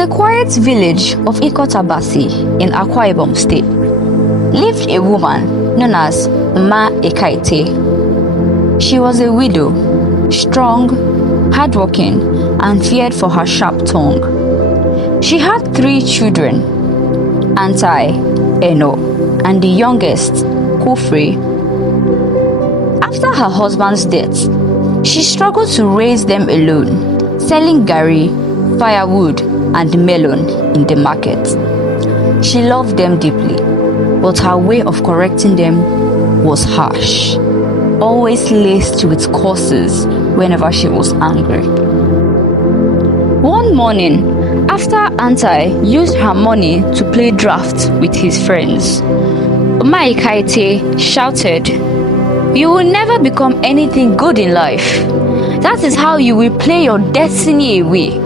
the quiet village of Ekaette in Akwa Ibom State lived a woman known as Mma Ekaette. She was a widow, strong, hardworking, and feared for her sharp tongue. She had 3 children, Antai, Eno, and the youngest, Kufre. After her husband's death, she struggled to raise them alone, selling gari, firewood, and melon in the market. She loved them deeply, but her way of correcting them was harsh, always laced with curses whenever she was angry. One morning, after Antai used her money to play draft with his friends, Mma Ekaette shouted, "You will never become anything good in life. That is how you will play your destiny away."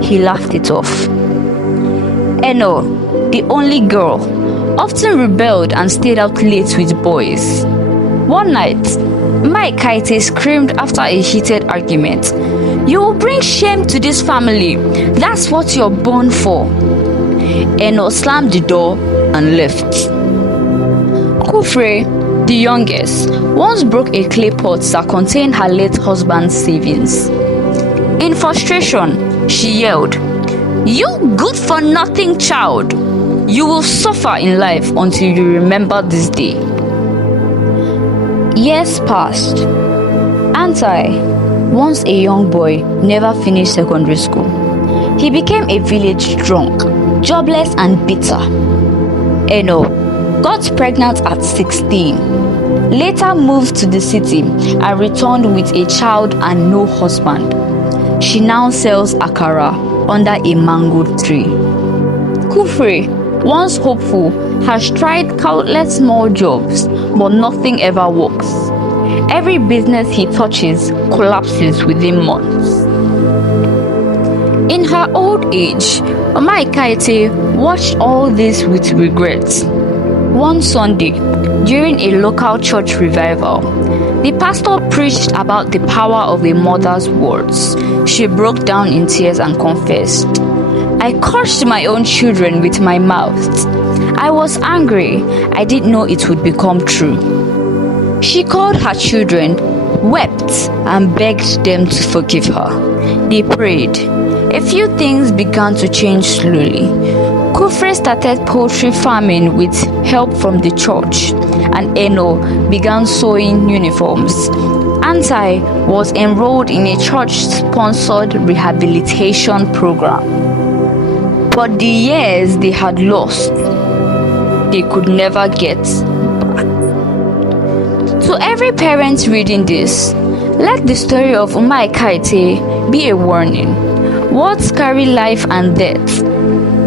He laughed it off. Eno, the only girl, often rebelled and stayed out late with boys. One night, Mma Ekaette screamed after a heated argument, "You will bring shame to this family. That's what you're born for." Eno slammed the door and left. Kufre, the youngest, once broke a clay pot that contained her late husband's savings. In frustration, she yelled, "You good-for-nothing child! You will suffer in life until you remember this day." Years passed. Antai, once a young boy, never finished secondary school. He became a village drunk, jobless and bitter. Eno got pregnant at 16, later moved to the city and returned with a child and no husband. She now sells akara under a mango tree. Kufre, once hopeful, has tried countless small jobs, but nothing ever works. Every business he touches collapses within months. In her old age, Mma Ekaette watched all this with regret. One Sunday, during a local church revival, the pastor preached about the power of a mother's words. She broke down in tears and confessed, "I cursed my own children with my mouth. I was angry. I didn't know it would become true." She called her children, wept, and begged them to forgive her. They prayed. A few things began to change slowly. Kufre started poultry farming with help from the church, and Eno began sewing uniforms. Antai was enrolled in a church-sponsored rehabilitation program. But the years they had lost, they could never get back. To every parent reading this, let the story of Mma Ekaette be a warning. Words carry life and death.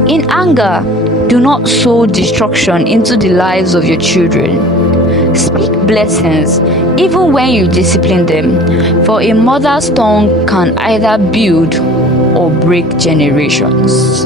In anger, do not sow destruction into the lives of your children. Speak blessings even when you discipline them, for a mother's tongue can either build or break generations.